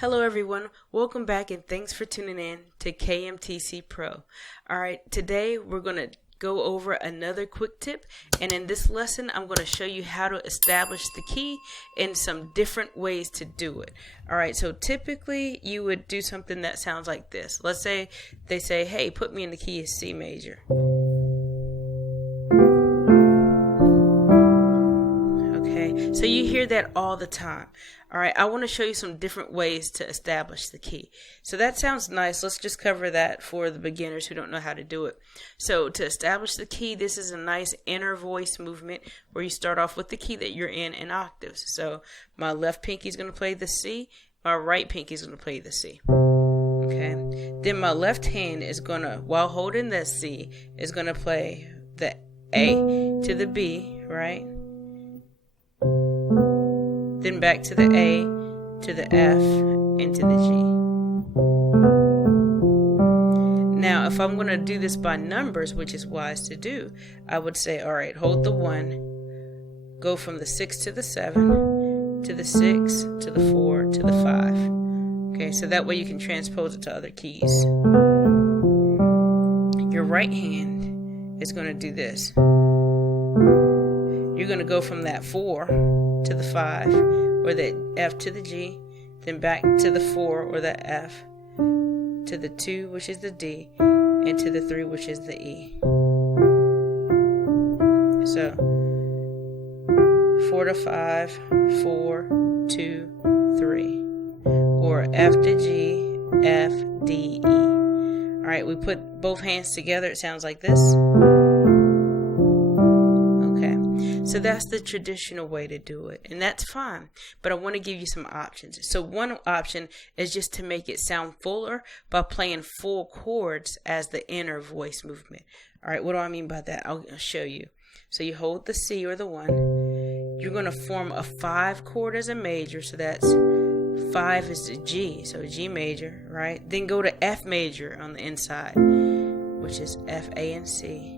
Hello everyone, welcome back and thanks for tuning in to KMTC Pro. Alright, today we're going to go over another quick tip, and in this lesson I'm going to show you how to establish the key in some different ways to do it. Alright, so typically you would do something that sounds like this. Let's say they say, hey, put me in the key of C major. Okay, so you hear that all the time. Alright, I want to show you some different ways to establish the key. So that sounds nice. Let's just cover that for the beginners who don't know how to do it. So to establish the key, this is a nice inner voice movement where you start off with the key that you're in octaves. So my left pinky is going to play the C, my right pinky is going to play the C. Okay, then my left hand is going to, while holding the C, is going to play the A to the B, right? Then back to the A, to the F, and to the G. Now, if I'm going to do this by numbers, which is wise to do, I would say, all right, hold the 1, go from the 6 to the 7, to the 6, to the 4, to the 5. Okay, so that way you can transpose it to other keys. Your right hand is going to do this. You're going to go from that 4 to the 5, or the F to the G, then back to the 4 or the F, to the 2, which is the D, and to the 3, which is the E. So 4 to 5, 4, 2, 3, or F to G, F, D, E. Alright, we put both hands together, it sounds like this. So that's the traditional way to do it, and that's fine, but I want to give you some options. So one option is just to make it sound fuller by playing full chords as the inner voice movement. All right, what do I mean by that? I'll show you. So you hold the C or the 1. You're going to form a 5 chord as a major, so that's 5 is the G, so G major, right? Then go to F major on the inside, which is F, A, and C.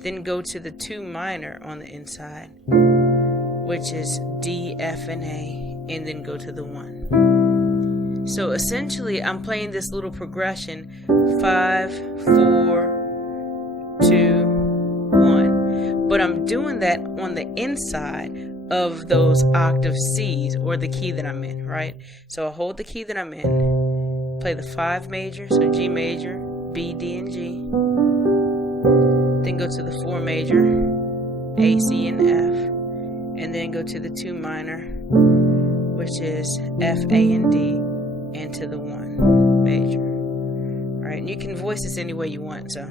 Then go to the 2 minor on the inside, which is D, F, and A, and then go to the 1. So essentially, I'm playing this little progression, 5, 4, 2, 1. But I'm doing that on the inside of those octave C's, or the key that I'm in, right? So I hold the key that I'm in, play the 5 major, so G major, B, D, and G. Then go to the 4 major, A, C, and F, and then go to the 2 minor, which is F, A, and D, and to the 1 major. Alright, and you can voice this any way you want, so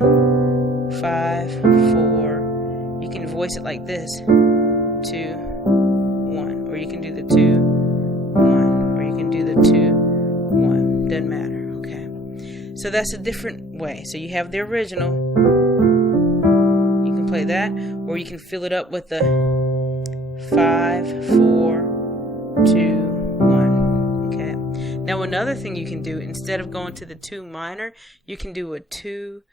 5, 4, you can voice it like this, 2, 1, or you can do the 2, 1, or you can do the 2, 1, doesn't matter, okay? So that's a different way. So you have the original, play that, or you can fill it up with the 5, 4, 2, 1. Okay. Now another thing you can do, instead of going to the 2 minor, you can do a 2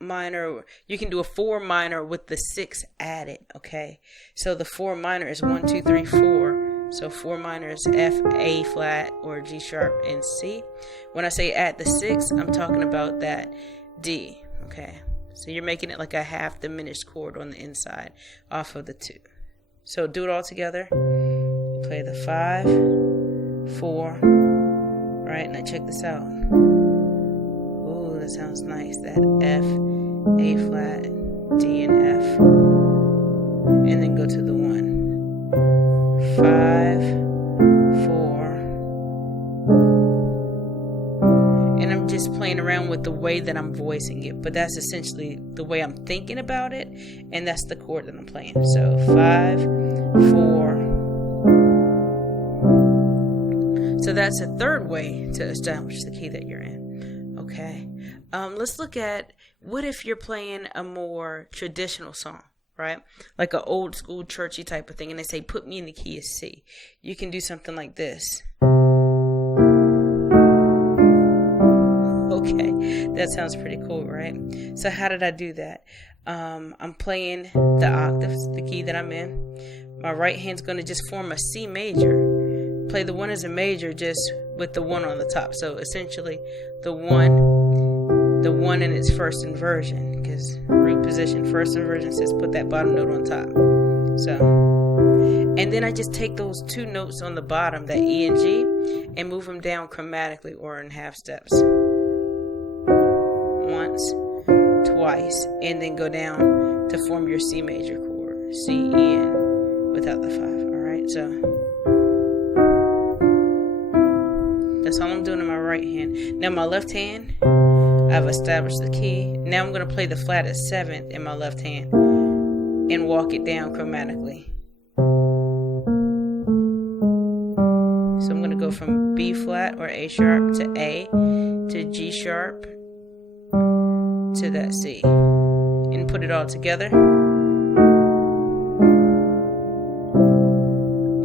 minor. You can do a 4 minor with the 6 added. Okay. So the 4 minor is 1, 2, 3, 4. So 4 minor is F, A flat, or G sharp, and C. When I say add the 6, I'm talking about that D. Okay. So you're making it like a half diminished chord on the inside off of the 2. So do it all together. You play the 5, 4, right? Now check this out. Ooh, that sounds nice. That F, A flat, D, and F. And then go to the 1. 5, 4. And I'm just playing around with the way that I'm voicing it, but that's essentially the way I'm thinking about it, and that's the chord that I'm playing. So 5, 4. So that's a third way to establish the key that you're in. Okay. Let's look at, what if you're playing a more traditional song, right? Like an old school churchy type of thing, and they say, put me in the key of C. You can do something like this. Okay, that sounds pretty cool, right? So how did I do that? I'm playing the octaves, the key that I'm in. My right hand's going to just form a C major play the 1 as a major just with the 1 on the top. So essentially the 1 in its first inversion, because root position first inversion says put that bottom note on top. So, and then I just take those 2 notes on the bottom, that E and G, and move them down chromatically or in half steps. Once, twice, and then go down to form your C major chord. C, E, and without the 5. Alright, so that's all I'm doing in my right hand. Now my left hand, I've established the key. Now I'm going to play the flat as 7th in my left hand and walk it down chromatically. So I'm going to go from B flat or A sharp to A to G sharp to that C and put it all together.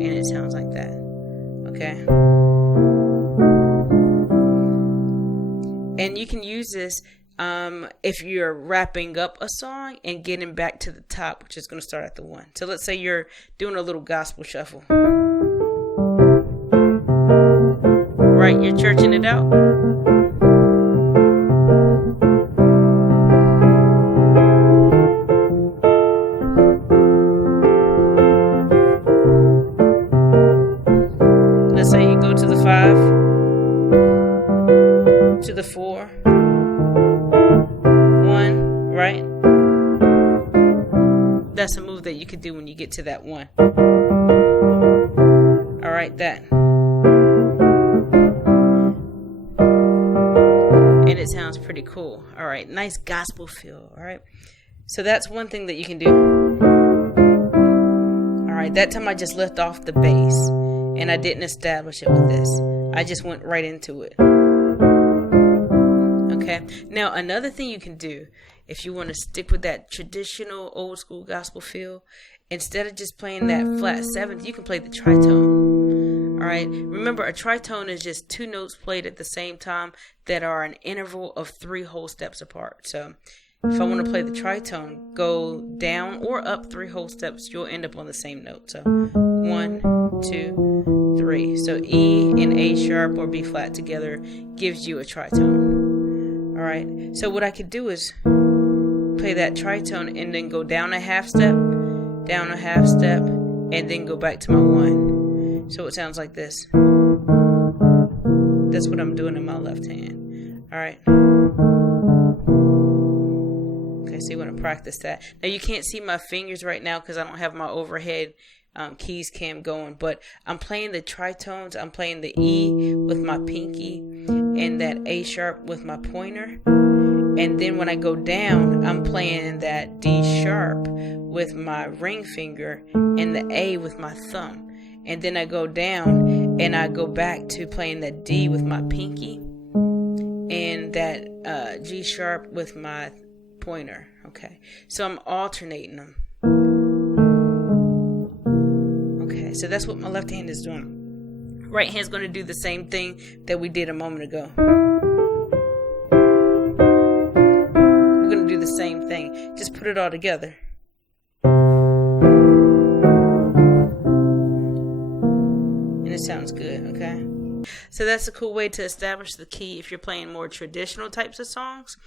And it sounds like that. Okay. And you can use this if you're wrapping up a song and getting back to the top, which is going to start at the 1. So let's say you're doing a little gospel shuffle. Right, you're churching it out. Let's say you go to the 5, to the 4, 1, right? That's a move that you could do when you get to that 1. Alright, that. And it sounds pretty cool. Alright, nice gospel feel. Alright, so that's one thing that you can do. Alright, that time I just left off the bass and I didn't establish it with this. I just went right into it. Okay, now another thing you can do if you want to stick with that traditional old school gospel feel, instead of just playing that flat 7th, you can play the tritone. Alright, remember a tritone is just 2 notes played at the same time that are an interval of 3 whole steps apart. So if I want to play the tritone, go down or up 3 whole steps, you'll end up on the same note. So 1, 2, 3. So E and A sharp or B flat together gives you a tritone. Alright, so what I could do is play that tritone and then go down a half step, and then go back to my 1. So it sounds like this. That's what I'm doing in my left hand. Alright. Okay, so you want to practice that. Now you can't see my fingers right now because I don't have my overhead keys cam going, but I'm playing the tritones. I'm playing the E with my pinky and that A sharp with my pointer. And then when I go down, I'm playing that D sharp with my ring finger and the A with my thumb. And then I go down and I go back to playing that D with my pinky and that G sharp with my pointer. Okay, so I'm alternating them. Okay, so that's what my left hand is doing. Right hand's going to do the same thing that we did a moment ago. We're going to do the same thing. Just put it all together. And it sounds good, okay? So that's a cool way to establish the key if you're playing more traditional types of songs.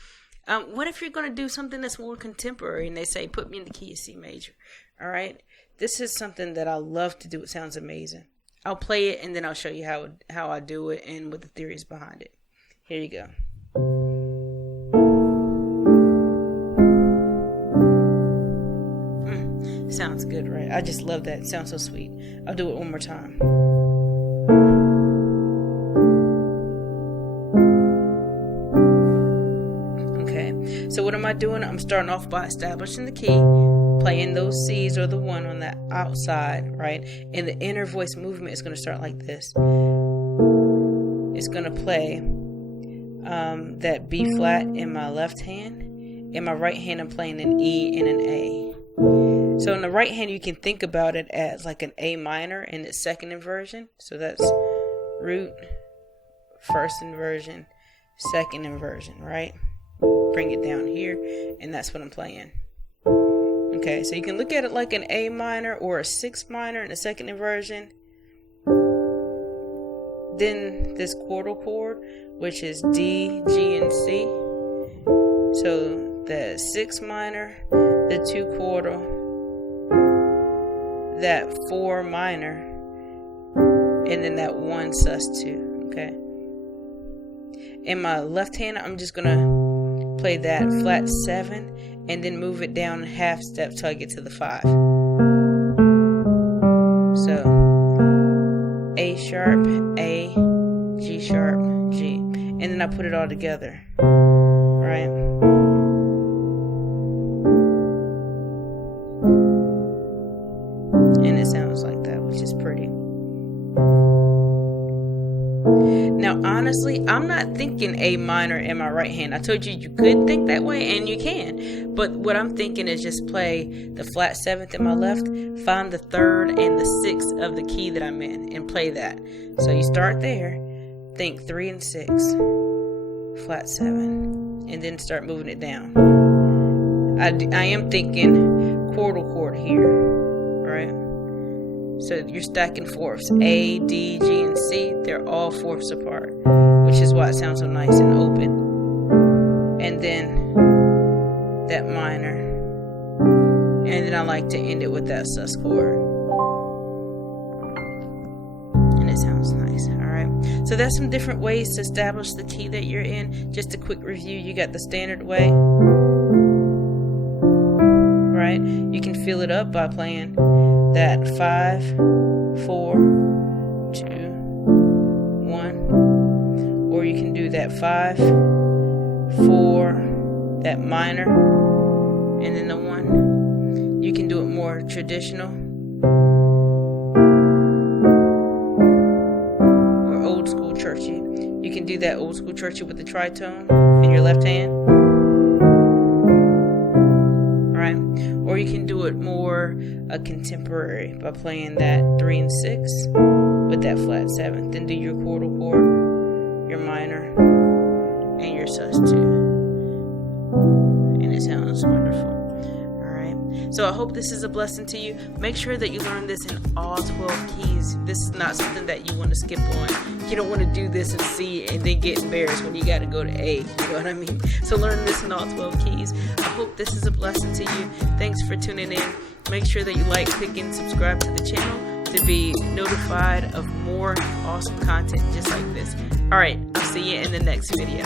What if you're going to do something that's more contemporary and they say, put me in the key of C major? All right. This is something that I love to do. It sounds amazing. I'll play it and then I'll show you how I do it and what the theories behind it. Here you go. Sounds good, right? I just love that. It sounds so sweet. I'll do it one more time. So what am I doing? I'm starting off by establishing the key, playing those C's or the 1 on the outside, right? And the inner voice movement is going to start like this. It's going to play that B flat in my left hand. In my right hand, I'm playing an E and an A. So in the right hand, you can think about it as like an A minor in its second inversion. So that's root, first inversion, second inversion, right? Bring it down here, and that's what I'm playing. Okay, so you can look at it like an A minor or a 6th minor in the second inversion. And then when I go down, I'm playing that D sharp with my ring finger and the A with my thumb. And then I go back to playing that D with my pinky and that G sharp with my pointer. So it sounds like this. then this chordal chord, which is D, G, and C. So the 6 minor, the 2 chordal, that 4 minor, and then that 1 sus2. Okay. In my left hand, I'm just gonna play that flat 7 and then move it down half step till I get to the 5. So A sharp, A, G sharp, G, and then I put it all together, right? And it sounds like that, which is pretty. Now, honestly, I'm not thinking A minor in my right hand. I told you you could think that way, and you can. But what I'm thinking is just play the flat 7th in my left, find the 3rd and the 6th of the key that I'm in, and play that. So you start there, think 3 and 6, flat 7, and then start moving it down. I am thinking chordal chord here, right? So you're stacking fourths. A, D, G, and C, they're all fourths apart, which is why it sounds so nice and open. And then that minor. And then I like to end it with that sus chord. And it sounds nice, alright? So that's some different ways to establish the key that you're in. Just a quick review, you got the standard way. Right? You can fill it up by playing that 5, 4, 2, 1, or you can do that 5, 4, that minor, and then the 1. You can do it more traditional or old school churchy. You can do that old school churchy with the tritone in your left hand. Or you can do it more contemporary by playing that 3 and 6 with that flat 7th. Then do your chordal chord, your minor, and your sus2. And it sounds wonderful. Alright. So I hope this is a blessing to you. Make sure that you learn this in all 12 keys. This is not something that you want to skip on. You don't want to do this in C and then get embarrassed when you got to go to A. You know what I mean? So learn this in all 12 keys. I hope this is a blessing to you. Thanks for tuning in. Make sure that you like, click, and subscribe to the channel to be notified of more awesome content just like this. Alright, I'll see you in the next video.